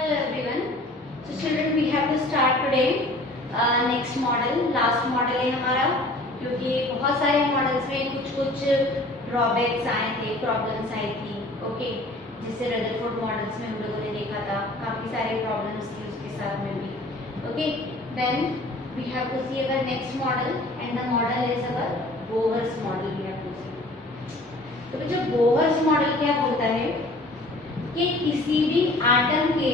Hello everyone. So children, we have to start today next model. Last model है हमारा, क्योंकि बहुत सारे मॉडल्स में कुछ ड्रॉबैक्स आए थे, प्रॉब्लम्स आई थी. ओके, जैसे रदरफोर्ड मॉडल्स में हम लोगों ने देखा था काफी सारे प्रॉब्लम्स थी उसके साथ में भी. Okay, then we have to see our next model and the model is our Bohr's model. We have to see. तो जो बोहर्स मॉडल क्या बोलता है कि किसी भी एटम के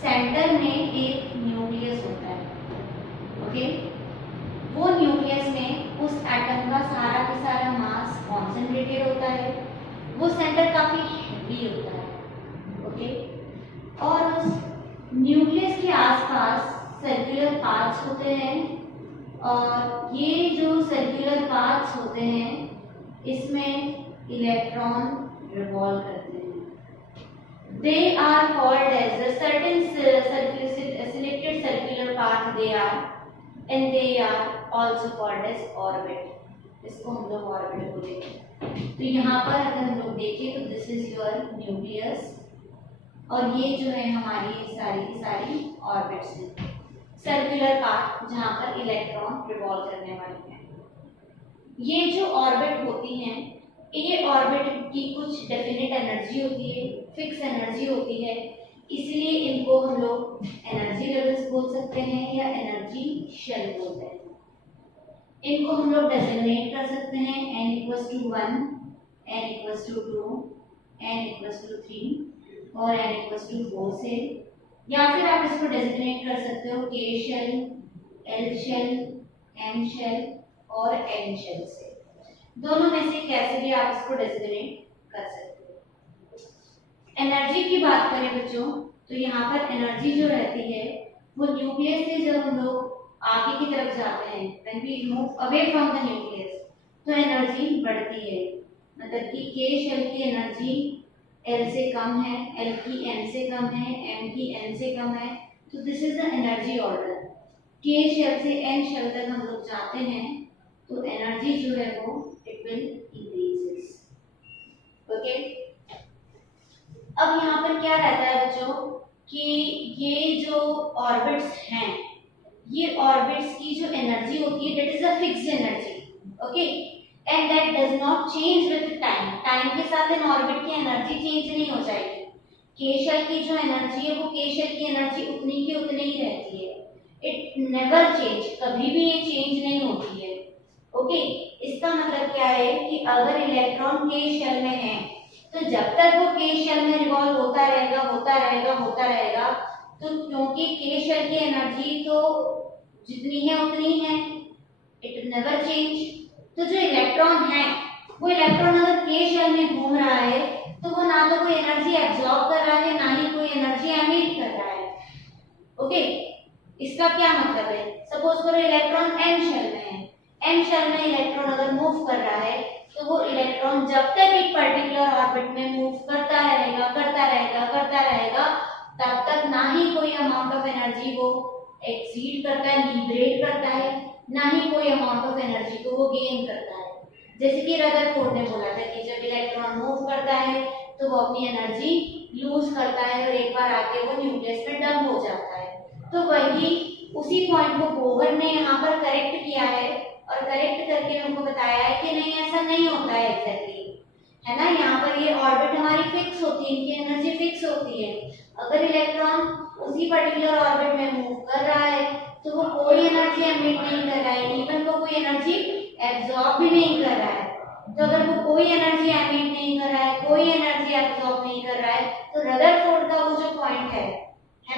सेंटर में एक न्यूक्लियस होता है. ओके, वो न्यूक्लियस में उस एटम का सारा का सारा मास कॉन्सेंट्रेटेड होता है. वो सेंटर काफी हेवी होता है. ओके, और उस न्यूक्लियस के आसपास सर्कुलर पाथ्स होते हैं, और ये जो सर्कुलर पाथ्स होते हैं इसमें इलेक्ट्रॉन रिवॉल्व करते हैं. They are called as a certain selected circular path. They are, and they are also called as orbit. इसको हम लोग ऑर्बिट बोलेंगे. तो यहाँ पर अगर हम लोग देखें तो दिस इज योर न्यूक्लियस, और ये जो है हमारी सारी की सारी ऑर्बिट्स हैं. सर्कुलर पाथ जहाँ पर इलेक्ट्रॉन रिवॉल्व करने वाले हैं. ये जो ऑर्बिट होती हैं, ये ऑर्बिट की कुछ डेफिनेट एनर्जी होती है, फिक्स एनर्जी होती है, इसलिए इनको हम लोग एनर्जी लेवल्स बोल सकते हैं या एनर्जी शेल बोलते हैं. इनको हम लोग डेजिग्नेट कर सकते हैं n=1, n=2, n=3 और n=4 से, या फिर आप इसको डेजिग्नेट कर सकते हो k shell, l shell, m shell और n शेल से. दोनों में से कैसे भी आप इसको डेजिग्नेट कर सकते हो. एनर्जी की बात करें बच्चों, तो यहाँ पर एनर्जी जो रहती है वो न्यूक्लियस से जब हम लोग आगे की तरफ जाते हैं, when we move away from the nucleus, तो एनर्जी बढ़ती है. मतलब कि k शेल की एनर्जी l से कम है, l की m से कम है, m की n से कम है. तो this is the energy order. k shell से n शेल तक हम लोग जाते हैं तो एनर्जी जो है वो इट विल इंक्रीजेस. ओके, अब यहाँ पर क्या रहता है बच्चों कि ये जो ऑर्बिट्स हैं, ये ऑर्बिट्स की जो एनर्जी होती है that is a fixed energy. Okay, and that does not change with time. Time के साथ इन ऑर्बिट की एनर्जी चेंज नहीं हो जाएगी. k शेल की जो एनर्जी है वो k शेल की एनर्जी उतनी की उतनी ही रहती है. इट नेवर चेंज, कभी भी ये चेंज नहीं होती है. ओके, इसका मतलब क्या है कि अगर इलेक्ट्रॉन k शेल में है तो जब तक वो k शेल में रिवॉल्व होता रहेगा, तो क्योंकि k शेल की एनर्जी तो जितनी है उतनी है, इट नेवर चेंज. तो जो इलेक्ट्रॉन है वो इलेक्ट्रॉन अगर k शेल में घूम रहा है तो वो ना तो कोई एनर्जी एब्जॉर्ब कर रहा है, ना ही कोई एनर्जी एमिट कर रहा है. ओके, इसका क्या मतलब है, सपोज करो इलेक्ट्रॉन m शेल में है. m शेल में इलेक्ट्रॉन अगर मूव कर रहा है तो वो इलेक्ट्रॉन जब तक एक पर्टिकुलर ऑर्बिट में मूव करता रहेगा, तब तक ना ही कोई अमाउंट ऑफ एनर्जी वो एक्सीड करता है, लिबरेट करता है, ना ही कोई अमाउंट ऑफ एनर्जी को वो गेन करता है. जैसे कि रदरफोर्ड ने बोला था कि जब इलेक्ट्रॉन मूव करता है तो वो अपनी एनर्जी लूज करता है और एक बार आके वो न्यूक्लियस में डंप हो जाता है. तो वही उसी पॉइंट को बोहर ने यहाँ पर करेक्ट किया है, और करेक्ट करके हमको बताया है कि नहीं, ऐसा नहीं होता है एग्जैक्टली, है ना. यहाँ पर ये ऑर्बिट हमारी फिक्स होती है, इनकी एनर्जी फिक्स होती है. अगर इलेक्ट्रॉन उसी पर्टिकुलर ऑर्बिट में मूव कर रहा है तो वो कोई एनर्जी एमिट नहीं कर रहा है, इवन वो कोई एनर्जी एब्जॉर्ब भी नहीं कर रहा है. तो अगर वो कोई एनर्जी एमिट नहीं कर रहा है, कोई एनर्जी एब्जॉर्ब नहीं कर रहा है, तो रदरफोर्ड का वो जो पॉइंट है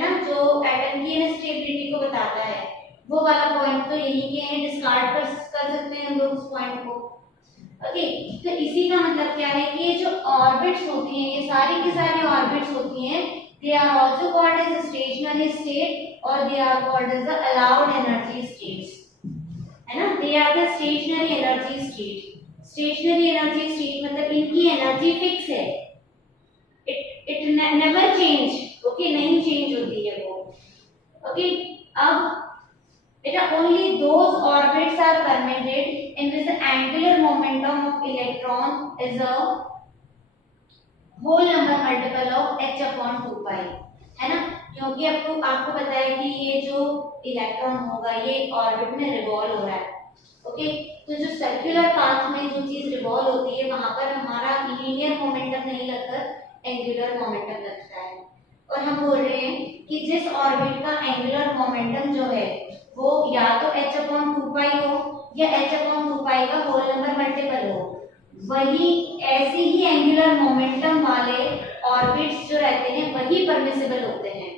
ना, जो एटम की इनस्टेबिलिटी को बताता है, वो वाला पॉइंट तो यही के हैं, डिस्कार्ड कर सकते हैं हम लोग उस पॉइंट को. ओके, तो इसी का मतलब क्या है कि ये जो ऑर्बिट्स होती हैं, ये सारी की सारी ऑर्बिट्स होती हैं, they are also called as stationary state और they are called as the allowed energy states, है ना. They are the stationary energy state. Stationary energy state मतलब इनकी एनर्जी फिक्स है, इट नेवर चेंज. ओके, नहीं change होती है वो. ओके, अब only those orbits are permitted in which the angular momentum of electron is a whole number multiple of h upon 2 pi, है ना. क्योंकि आपको आपको पता है कि ये जो इलेक्ट्रॉन होगा ये ऑर्बिट में रिवॉल्व हो रहा है। ओके, तो जो सर्कुलर पाथ में जो चीज रिवॉल्व होती है वहां पर हमारा लीनियर मोमेंटम नहीं लगकर एंगुलर मोमेंटम लगता है। और हम बोल रहे हैं कि जिस ऑर्बिट का एंगुलर मोमेंटम जो है वो या तो h/2π हो या h/2π का होल नंबर मल्टीपल हो, वही ऐसे ही एंगुलर मोमेंटम वाले ऑर्बिट्स जो रहते हैं वही परमिसिबल होते हैं।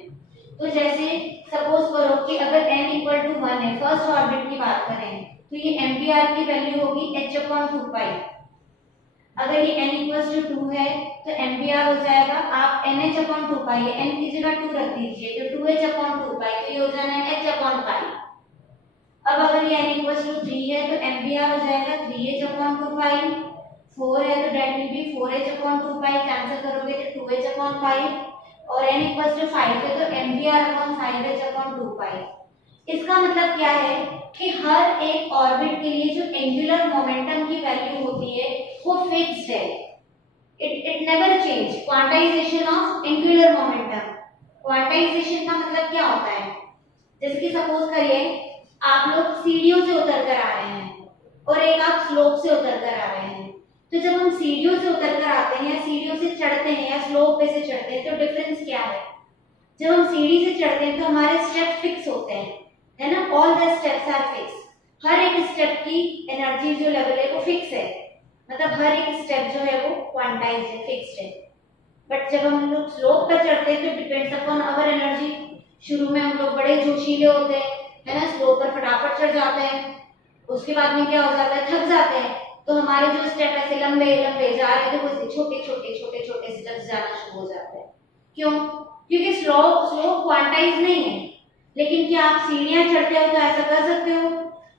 तो जैसे सपोज करो कि अगर n इक्वल टू 1 है, फर्स्ट ऑर्बिट की बात करें तो ये एम्पियर की वैल्यू होगी h/2π। अगर ये n इक्वल टू 2 है तो एम्पियर हो जाएगा, आप nh/2π है, n की जगह 2 रख दीजिए तो 2h/2π, तो ये हो जाना है h/π। अब अगर ये n इक्वल टू 3 है तो एम्पियर हो जाएगा 3h/2π। 4 है तो that will be 4h/2π, cancel करोगे तो 2h/π। और n इक्वल टू 5 है तो mvr/5h/2π। इसका मतलब क्या है कि हर एक ऑर्बिट के लिए जो एंगुलर मोमेंटम की वैल्यू होती है वो फिक्स्ड है, it never change. Quantization of angular momentum, quantization का मतलब क्या होता है, जैसे कि सपोज करिए आप लोग सीढ़ियों से उतर कर आ रहे हैं और एक आप स्लोप से उतर कर आ रहे हैं। तो जब हम सीढ़ियों से उतर कर आते हैं या सीढ़ियों से चढ़ते हैं या स्लोप पे से चढ़ते हैं तो डिफरेंस क्या है? जब हम सीढ़ी से चढ़ते हैं तो हमारे स्टेप फिक्स होते हैं, है ना, all the steps are fix. हर एक स्टेप की एनर्जी जो लेवल है वो फिक्स है, मतलब हर एक स्टेप जो है वो क्वांटाइज्ड है, फिक्स्ड है। बट जब हम लोग स्लोप पर चढ़ते हैं तो डिपेंड्स अपॉन आवर एनर्जी। शुरू में हम लोग बड़े जोशीले होते हैं, है ना, स्लोप पर फटाफट चढ़ जाते हैं, उसके बाद में क्या हो जाता है, थक जाते हैं, तो हमारे जो स्टेप ऐसे लंबे लंबे जा रहे थे वो छोटे छोटे स्टेप्स जाना शुरू हो जाते हैं। क्यों? क्योंकि स्लोप क्वांटाइज नहीं है। लेकिन क्या आप सीढ़ियां चढ़ते हो तो ऐसा कर सकते हो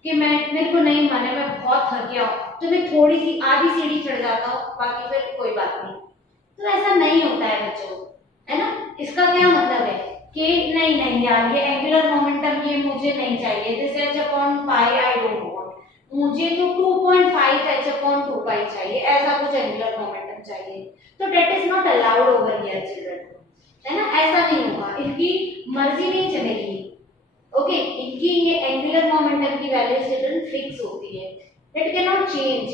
कि मेरे को नहीं माने, मैं बहुत थक गया हूं तो मैं थोड़ी सी आधी सीढ़ी चढ़ जाता हूँ, बाकी फिर कोई बात नहीं। तो ऐसा नहीं होता है बच्चों, है ना। इसका क्या मतलब है कि नहीं यार ये एंगुलर मोमेंटम ये मुझे नहीं चाहिए, this h/π I don't want, मुझे तो 2.5 h/2π चाहिए, ऐसा कुछ एंगुलर मोमेंटम चाहिए। तो that is not allowed over here children, है ना, ऐसा नहीं होगा, इनकी मर्जी नहीं चलेगी। ओके, इनकी ये एंगुलर मोमेंटम की वैल्यू चिल्ड्रन फिक्स होती है, that can not change,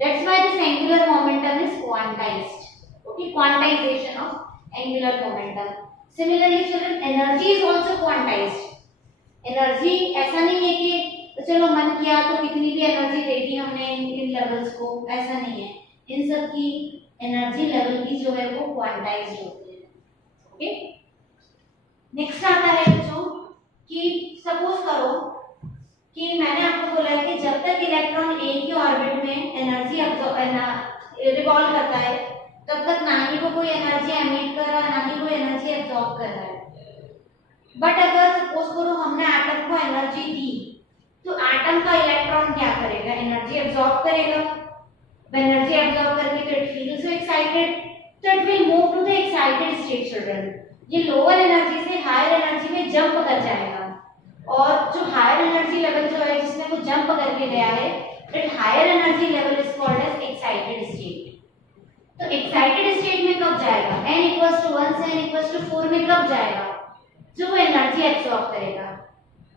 that's why this angular momentum is quantized. Okay, quantization of angular momentum. Similarly children energy is also quantized. Energy ऐसा नहीं है कि तो चलो मन किया तो कितनी भी एनर्जी दे दी हमने इन लेवल्स को, ऐसा नहीं है। इन सब की एनर्जी लेवल की जो है वो क्वांटाइज्ड होती है। ओके, नेक्स्ट आता है बच्चों कि सपोज करो कि मैंने आपको बोला है कि जब तक इलेक्ट्रॉन एक ही ऑर्बिट में एनर्जी रिवॉल्व करता है तब तक ना ही वो कोई एनर्जी एमिट कर रहा है ना ही कोई एनर्जी एब्जॉर्ब कर रहा है। बट अगर सपोज करो हमने एटम को एनर्जी दी तो एटम का इलेक्ट्रॉन क्या करेगा, एनर्जी एब्जॉर्ब करेगा। एनर्जी एब्जॉर्ब करके तो इट फील्स सो एक्साइटेड, तो it will move to the excited state children. ये लोअर एनर्जी से हायर एनर्जी में जंप कर जाएगा, और जो हायर एनर्जी लेवल जो है जिसमें वो जंप करके गया है, that higher energy level is called as excited state. तो एक्साइटेड स्टेट में कब जाएगा, n इक्वल्स टू 1 से n इक्वल्स टू 4 में कब जाएगा, जो वो एनर्जी एब्जॉर्ब करेगा।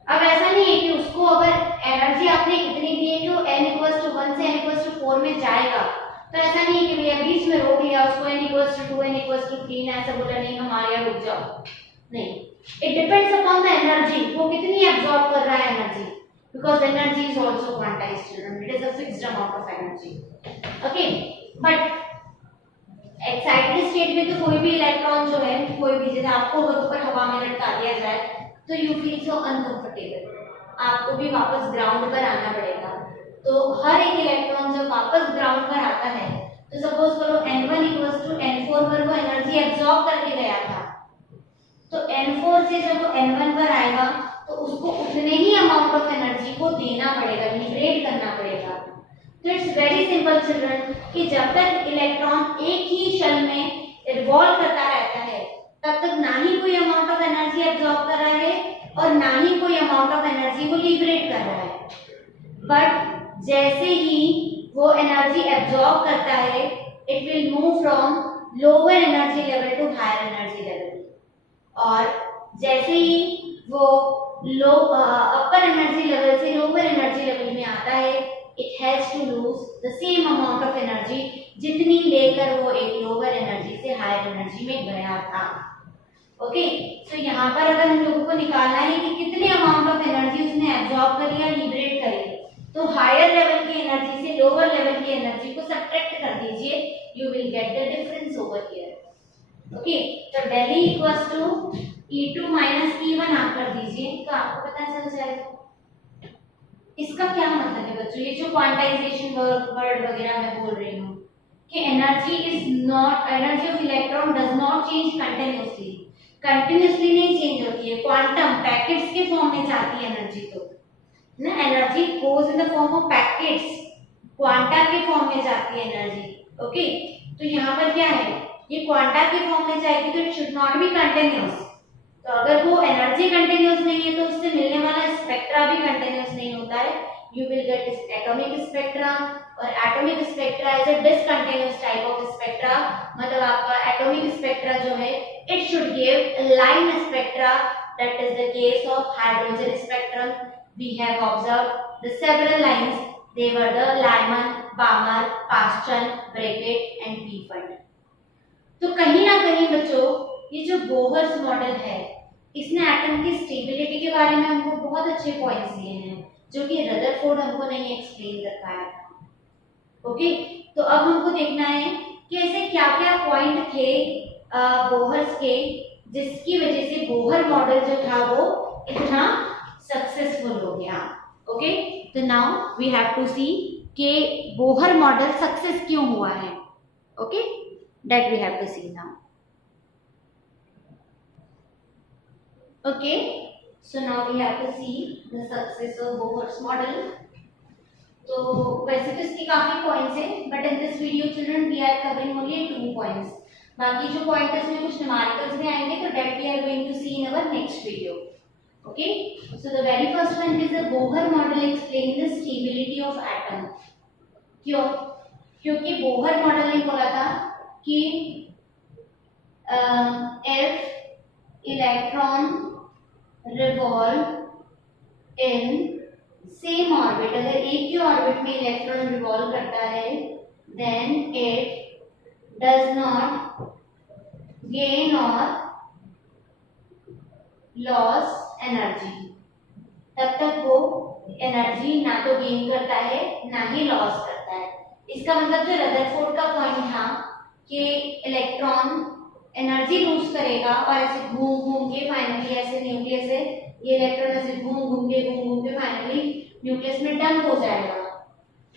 अब ऐसा नहीं है कि उसको अगर एनर्जी आपने इतनी दी है कि वो n इक्वल्स टू 1 से n इक्वल्स टू 4 में जाएगा, तो ऐसा नहीं है कि भैया बीच में रोक लिया उसको, n equals to 2 n equals to 3 ऐसा बोला नहीं हमारे यहाँ रुक जाओ, नहीं। It depends upon the energy, वो कितनी एब्जॉर्ब कर रहा है energy, because energy is also quantized children, it is a fixed amount of energy. Okay, but excited state में तो कोई भी इलेक्ट्रॉन जो है, कोई भी, जैसे आपको ऊपर हवा में लटका दिया जाए तो यू फील सो अनकंफर्टेबल, आपको भी वापस ग्राउंड पर आना पड़ेगा। तो हर एक इलेक्ट्रॉन जब वापस ग्राउंड पर आता है तो सपोज करो n1 इक्वल्स टू n4 पर वो एनर्जी एब्जॉर्ब करके गया था, तो n4 से जब वो n1 पर आएगा तो उसको उतने ही अमाउंट ऑफ एनर्जी को देना पड़ेगा, लिबरेट करना पड़ेगा। तो इट्स वेरी सिंपल चिल्ड्रन कि जब तक इलेक्ट्रॉन एक ही शेल में रिवॉल्व करता रहता है तब तक ना ही कोई अमाउंट ऑफ एनर्जी एब्जॉर्ब कर रहा है और ना ही कोई अमाउंट ऑफ एनर्जी को लिबरेट कर रहा है। बट जैसे ही वो एनर्जी एब्जॉर्ब करता है, it will move from lower energy level to higher energy level. और जैसे ही वो लो अपर एनर्जी लेवल से लोअर एनर्जी लेवल में आता है, it has to lose the same amount of energy जितनी लेकर वो एक लोअर एनर्जी से हायर एनर्जी में गया था। ओके, तो यहाँ पर अगर हम लोगों को निकालना है कि कितने अमाउंट ऑफ एनर्जी उसने एब्जॉर्ब करी या लिबरेट करी, तो हायर लेवल की एनर्जी से लोअर लेवल की एनर्जी को सब्ट्रैक्ट कर दीजिए, you will get the difference over here. Okay, तो delta equals to E2 minus E1 आप कर दीजिए, तो आपको पता चल जाएगा। इसका क्या मतलब है बच्चों, ये जो क्वांटाइजेशन वर्ड वगैरह मैं बोल रही हूँ कि energy is not, energy of electron does not change continuously, continuously नहीं चेंज होती है, क्वांटम पैकेट्स के फॉर्म में जाती है एनर्जी, तो ना energy goes in the form of packets, quanta के फॉर्म में जाती है एनर्जी। ओके, तो यहाँ पर क्या है, ये क्वांटा के फॉर्म में जाएगी तो it should not be continuous. तो अगर वो एनर्जी कंटिन्यूअस नहीं है तो उससे मिलने वाला स्पेक्ट्रा भी कंटिन्यूअस नहीं होता है, you will get atomic spectra, और atomic spectra is a discontinuous type of spectra, मतलब आपका एटॉमिक स्पेक्ट्रा जो है it should give line spectra, that is the case of hydrogen spectrum. We have observed the several lines, they were the Lyman, Balmer, Paschen, Brackett and Pfund। तो कहीं ना कहीं बच्चों ये जो बोहर्स मॉडल है, इसने एटम की स्टेबिलिटी के बारे में हमको बहुत अच्छे पॉइंट्स दिए हैं जो कि रदरफोर्ड हमको नहीं एक्सप्लेन कर पाया था। ओके, तो अब हमको देखना है कि ऐसे क्या क्या पॉइंट थे बोहर्स के जिसकी वजह से बोहर मॉडल जो था वो इतना सक्सेसफुल हो गया। ओके, तो now we have to see कि बोहर मॉडल सक्सेस क्यों हुआ है। Okay, that we have to see now. Okay, so now we have to see the success of Bohr's model। तो वैसे तो इसके काफी पॉइंट्स हैं, but in this video children we are covering only 2 points. बाकी जो पॉइंट्स में कुछ न्यूमेरिकल्स भी आएंगे तो that we are going to see in our next video. Okay, so the very first one is the Bohr model explain the stability of atom. क्यों? क्योंकि Bohr model ने बोला था कि if electron revolve in same orbit, अगर एक ही orbit में electron revolve करता है, then it does not gain or loss energy, तब तक वो एनर्जी ना तो गेन करता है ना ही लॉस करता है। इसका मतलब जो रदरफोर्ड का पॉइंट था कि इलेक्ट्रॉन एनर्जी लूज करेगा और ऐसे घूम घूम के फाइनली ऐसे न्यूक्लियस से ये इलेक्ट्रॉन ऐसे घूम घूम के फाइनली न्यूक्लियस में डंप हो जाएगा।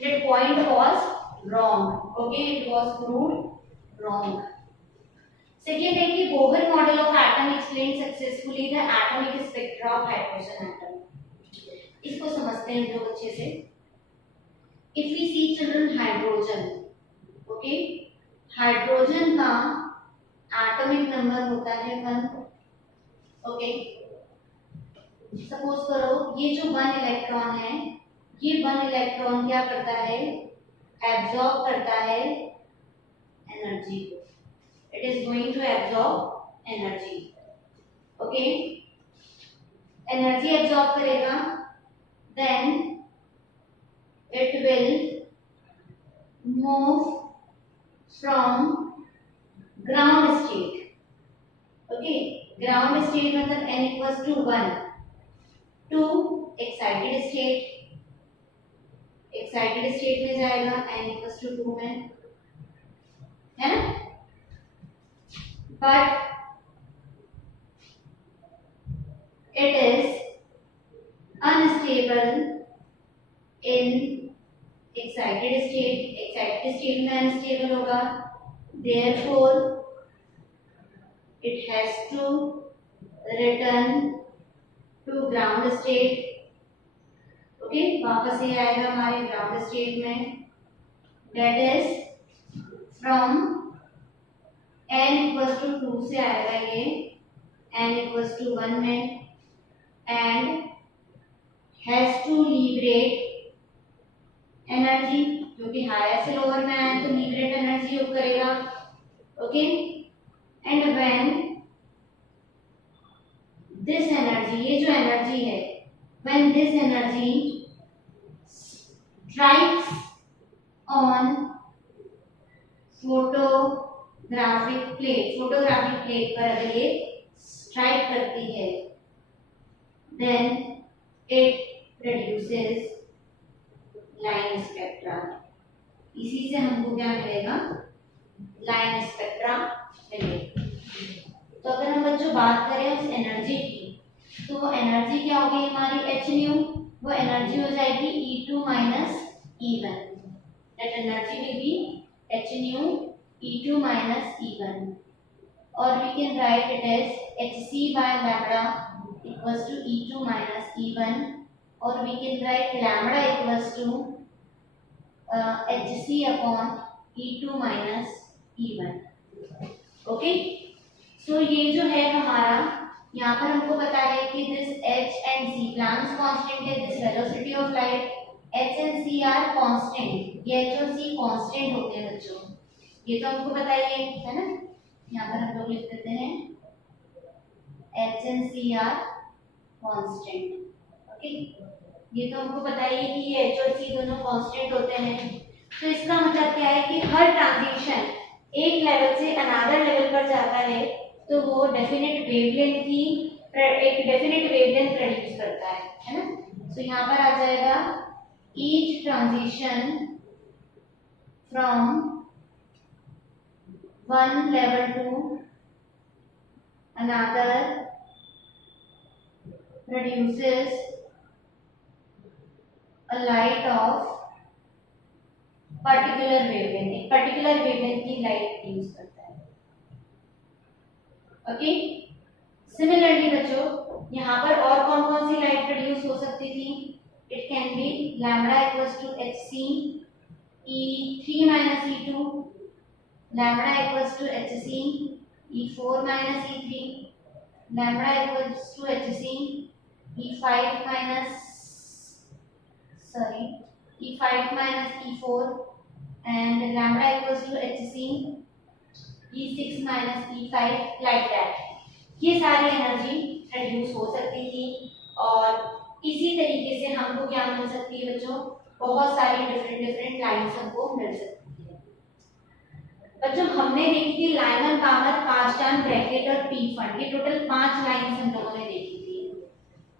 That point was wrong. Okay, it was proved wrong. Second है कि Bohr model of atom explain successfully the atomic spectra of hydrogen atom. इसको समझते हैं हम लोग अच्छे से। If we see children hydrogen, okay, hydrogen का एटॉमिक नंबर होता है 1। ओके, सपोज करो ये जो 1 इलेक्ट्रॉन है, ये 1 इलेक्ट्रॉन क्या करता है, एब्जॉर्ब करता है एनर्जी को। It is going to absorb energy. Okay, energy absorb करेगा, then it will move from ground state. Okay, ground state मतलब n equals to 1 to excited state। excited state में जाएगा n equals to 2 में, है ना। But it is unstable in excited state। excited state में unstable होगा, therefore it has to return to ground state। Okay, वापस ये आएगा हमारे ग्राउंड स्टेट में, that is from n equals to 2 से आएगा ये n इक्वल्स टू 1 में, and has to liberate energy, क्योंकि हायर से लोअर में आया तो लिबरेट एनर्जी यूज करेगा। Okay, and when this energy, ये जो एनर्जी है, when this energy strikes on photographic plate पर अगर ये स्ट्राइक करती है, then it produces line spectra. इसी से हमको क्या मिलेगा, लाइन स्पेक्ट्रा मिलेगा। तो अगर हम बच्चों बात करें उस एनर्जी की, तो वो एनर्जी क्या होगी हमारी एच न्यू, वो एनर्जी हो जाएगी E2 minus E1। That energy will be h nu E2 minus E1, और we can write it as Hc by lambda equals to E2 minus E1, और we can write lambda equals to Hc upon E2 minus E1। Okay, so ये जो है हमारा, यहाँ पर हमको बता रहे हैं कि this H and C Planck's constant है, this velocity of light H and C are constant, ये H और C कांस्टेंट होते हैं बच्चों, ये तो हमको बताइए, है ना। यहाँ पर हम लोग लिख देते हैं H and C are constant. Okay, ये तो हमको बताइए कि ये H और C दोनों कांस्टेंट होते हैं। तो इसका मतलब क्या है कि हर ट्रांजिशन एक लेवल से अनदर लेवल पर जाता है, तो वो डेफिनेट वेवलेंथ की एक डेफिनेट वेवलेंथ प्रोड्यूस करता है ना। सो यहाँ पर आ जाएगा each transition from one level to another produces a light of particular wavelength, एक पर्टिकुलर वेवलेंथ की लाइट प्रोड्यूस करता है। ओके, सिमिलरली बच्चों यहाँ पर और कौन कौन सी लाइट प्रोड्यूस हो सकती थी, it can be lambda equals to Hc E3 minus E2, lambda equals to Hc E4 minus E3, lambda equals to Hc E5 minus E5 minus E4, and lambda equals to Hc E6 minus E5, like that। ये सारी energy produce हो सकती थी, और इसी तरीके से हमको क्या मिल सकती है बच्चों, बहुत सारी डिफरेंट लाइंस हमको मिल सकती है। बच्चों हमने देखी थी लाइमन कामर, कास्टान, ब्रैकेट और पी फंड, ये टोटल 5 लाइंस हम लोगों ने देखी थी।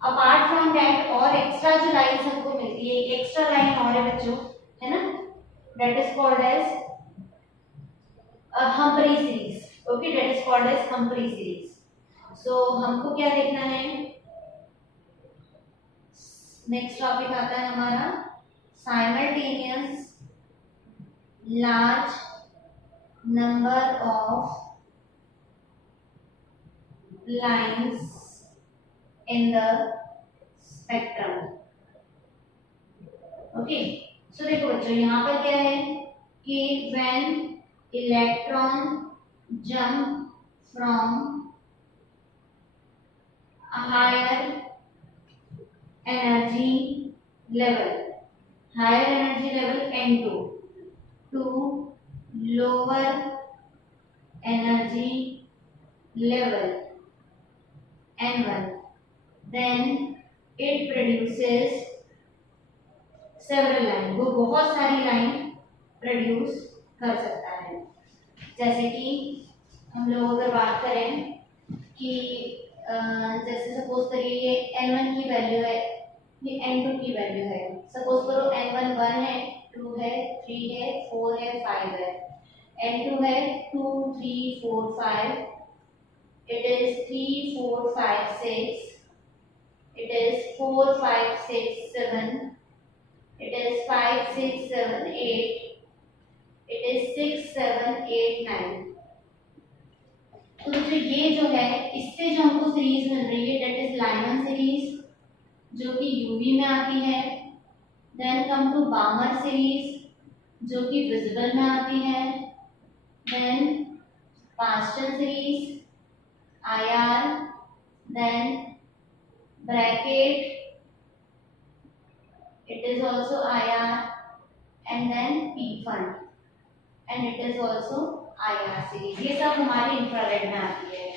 अपार्ट फ्रॉम दैट और एक्स्ट्रा जो लाइंस हमको मिलती है, एक एक्स्ट्रा लाइन और है बच्चों, है ना, that is called as Humphrey series. Okay, that is called as Humphrey series. So हमको क्या देखना है, नेक्स्ट टॉपिक आता है हमारा simultaneous large number of lines in the spectrum। Okay, so देखो बच्चों यहाँ पर क्या है कि when electron jump from a higher energy level N2 to lower energy level N1, then it produces several line, वो बहुत सारी लाइन प्रोड्यूस कर सकता है। जैसे कि हम लोग अगर बात करें कि जैसे सपोज करिए ये N1 की वैल्यू है, ये N2 की वैल्यू है, सपोज करो N1 1 है, 2 है, 3 है, 4 है, 5 है, N2 है 2 3 4 5, it is 3 4 5 6, it is 4 5 6 7, it is 5 6 7 8, it is 6 7 8 9। तो जो ये जो है इससे जो हमको सीरीज मिल रही है दैट इज लाइमन सीरीज जो कि यूवी में आती है। Then come to Balmer series जो कि विजिबल में आती है। Then Paschen series IR, then bracket, it is also IR, and then P fund, and it is also IR series। ये सब हमारे इंफ्रारेड में आती है।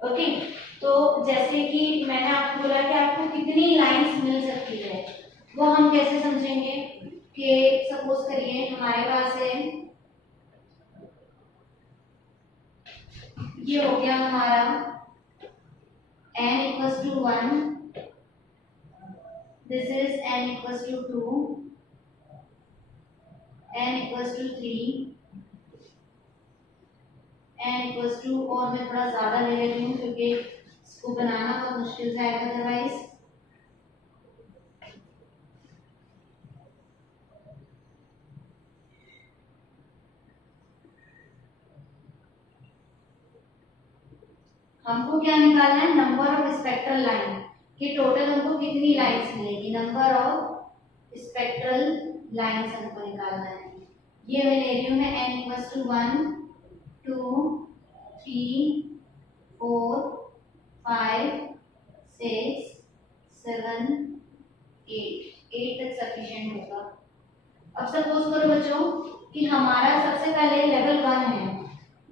ओके, तो जैसे कि मैंने आपको बोला कि आपको कितनी लाइंस मिल सकती है, वो हम कैसे समझेंगे कि सपोज करिए हमारे पास है, ये हो गया हमारा n equals to 1, this is n equals to 2, n equals to 3, n equals to, और मैं थोड़ा ज्यादा ले लेती हूँ क्योंकि इसको बनाना बहुत मुश्किल जाएगा अदरवाइज। हमको क्या निकालना है, नंबर ऑफ स्पेक्ट्रल लाइन कि टोटल हमको कितनी लाइंस मिलेगी, नंबर ऑफ स्पेक्ट्रल लाइंस हमको निकालना है। ये मैं ले रही हूँ मैं n इक्वल्स टू 1 2 3 4 5 6 7 8 तक सफिशिएंट होगा। अब सपोज करो बच्चों कि हमारा सबसे पहले लेवल 1 है,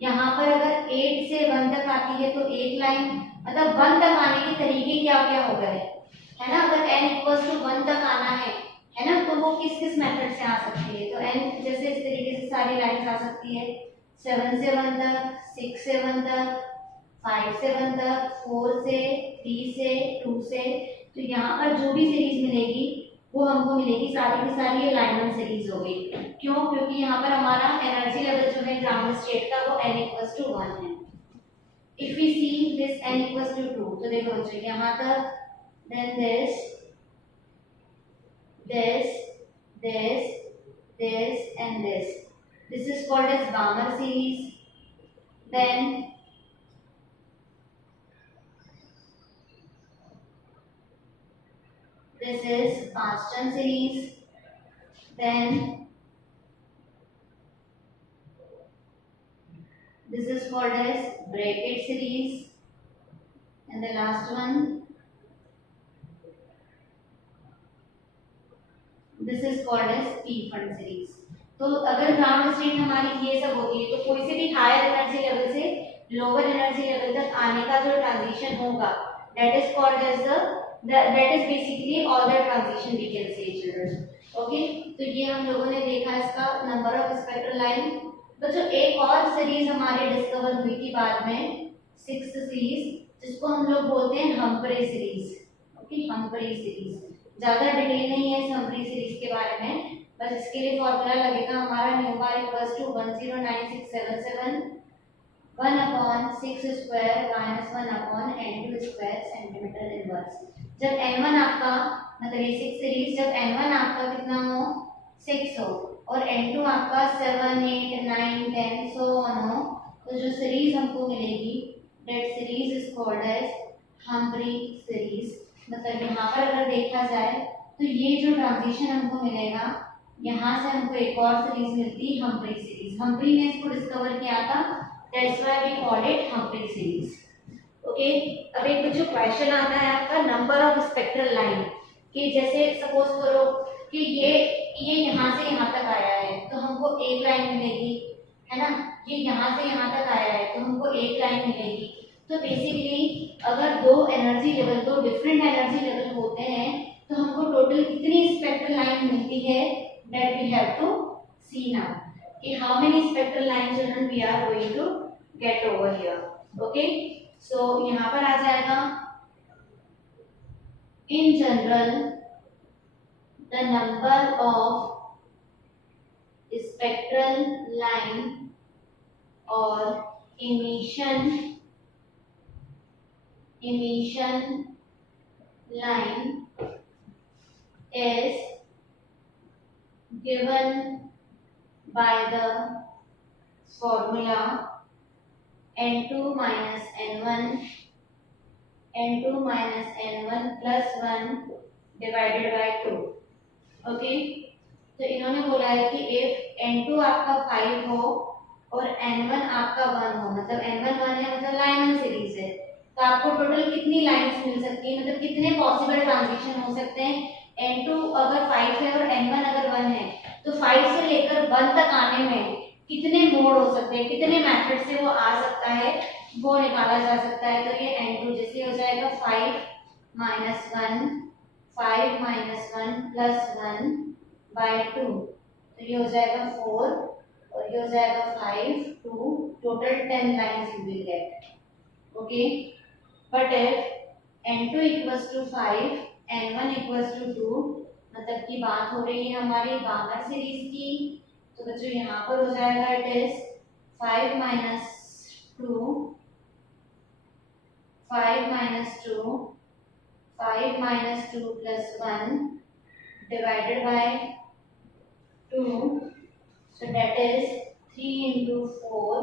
यहाँ पर अगर 8 से 1 तक आती है तो एक लाइन, मतलब 1 तक आने के तरीके क्या क्या हो गए, है ना। अगर n इक्वल्स टू 1 तक आना है ना, तो वो किस किस मेथड से आ सकती है, तो n जैसे इस तरीके से सारी लाइंस आ सकती है, 7 से 1 तक, 6 से 1 तक, 5 से 1 तक, 4 से, 3 से, 2 से। तो यहाँ पर जो भी सीरीज मिलेगी वो हमको मिलेगी सारी की सारी ये लाइनमैन सीरीज हो गई। क्यों, क्योंकि यहाँ पर हमारा एनर्जी लेवल जो है ग्राउंड स्टेट का वो n इक्वल्स टू 1 है। If we see this n equals to 2, तो देखो बच्चों यहाँ तक, then this and this is called as Balmer series, then this is Parston series, then this is called as Brackett series, and the last one, this is called as P-Fund series। तो अगर ground state हमारी ये सब होती है तो कोई से भी हायर एनर्जी लेवल से लोअर एनर्जी लेवल तक आने का जो ट्रांजिशन होगा, that is called as that is basically all the transition we can say children। Okay, तो ये हम लोगों ने देखा इसका नंबर ऑफ स्पेक्ट्रल लाइन। बच्चों एक और सीरीज हमारी डिस्कवर हुई थी बाद में, 6th सीरीज, जिसको हम लोग बोलते हैं Humphrey series. Okay, Humphrey series, ज्यादा डिटेल नहीं है इस हम्फ्रे सीरीज के बारे में, बस इसके लिए फॉर्मूला लगेगा हमारा nu bar equals to 109677 1/6 square minus 1/n2 square centimetre inverse. जब n1 आपका, मतलब ये 6 सीरीज, जब n1 आपका कितना हो 6 हो और n2 आपका 7 8 9 10 सो ऑन हो, तो जो सीरीज हमको मिलेगी that series is called as Humphrey series. मतलब यहाँ पर अगर देखा जाए तो ये जो ट्रांजिशन हमको मिलेगा, यहाँ से हमको एक और सीरीज मिलती है हम्फ्री सीरीज। हम्फ्री ने इसको डिस्कवर किया था, that's why we call it Humphrey series. Okay, अब एक जो क्वेश्चन आता है आपका नंबर ऑफ स्पेक्ट्रल लाइन, कि जैसे सपोज करो कि ये यहाँ से यहाँ तक आया है तो हमको एक लाइन मिलेगी, है ना। ये यहाँ से यहाँ तक आया है तो हमको एक लाइन मिलेगी। तो बेसिकली अगर दो एनर्जी लेवल, दो डिफरेंट एनर्जी लेवल होते हैं तो हमको टोटल कितनी स्पेक्ट्रल लाइन मिलती है, that we have to see now, कि how many spectral line children we are going to get over here. Okay, so यहाँ पर आ जाएगा in general the number of spectral line और emission line is given by the formula n2 minus n1 plus 1 divided by 2। Okay, तो इन्होंने बोला है कि if n2 आपका 5 हो और n1 आपका 1 हो, मतलब n1 1 है, मतलब लाइनमैन सीरीज है, तो आपको टोटल कितनी लाइंस मिल सकती है, मतलब कितने पॉसिबल ट्रांजिशन हो सकते हैं। n2 अगर 5 है और n1 अगर 1 है तो 5 से लेकर 1 तक आने में कितने मोड हो सकते हैं, कितने मेथड से वो आ सकता है, वो निकाला जा सकता है। तो ये n2 जैसे हो जाएगा 5 माइनस 1, 5 माइनस 1 प्लस 1 बाई 2, तो ये हो जाएगा 4 और ये हो जाएगा 5 2, total 10 lines you will get. Okay, but if n2 equals to 5 n1 equals to 2, मतलब की बात हो रही है हमारी बामर सीरीज की, तो बच्चों यहाँ पर हो जाएगा it is 5 minus 2, 5 minus 2, 5 minus 2 plus 1 divided by 2, so that is 3 into 4,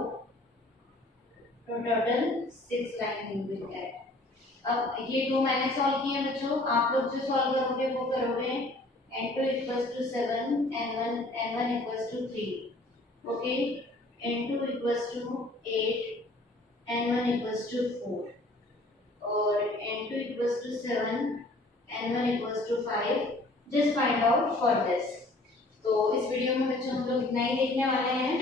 तो total 6 line you will get। अब ये दो मैंने सॉल्व किए हैं बच्चों, आप लोग जो सॉल्व करोगे वो करोगे n2 equals to 7, n1 equals to 3, okay, n2 equals to 8, n1 equals to 4, और n2 equals to 7, n1 equals to 5, just find out for this। तो इस वीडियो में बच्चों हम लोग इतना ही देखने वाले हैं।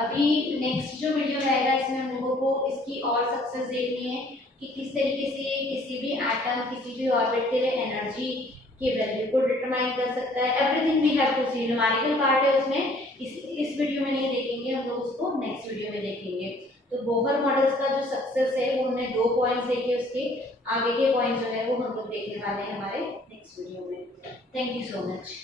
अभी नेक्स्ट जो वीडियो रहेगा इसमें हम लोगों को इसकी और सक्सेस देखनी है कि किस तरीके से किसी भी एटम, किसी भी ऑर्बिट के लिए एनर्जी की वैल्यू को डिटरमाइन कर सकता है। Everything we have to see, numerical part है उसमें, इस वीडियो में नहीं देखेंगे हम लोग, उसको नेक्स्ट वीडियो में देखेंगे। तो बोहर मॉडल्स का जो सक्सेस है वो हमने 2 पॉइंट्स देखे, उसके आगे के पॉइंट जो है वो हम लोग देखने वाले हैं हमारे नेक्स्ट वीडियो में। Thank you so much.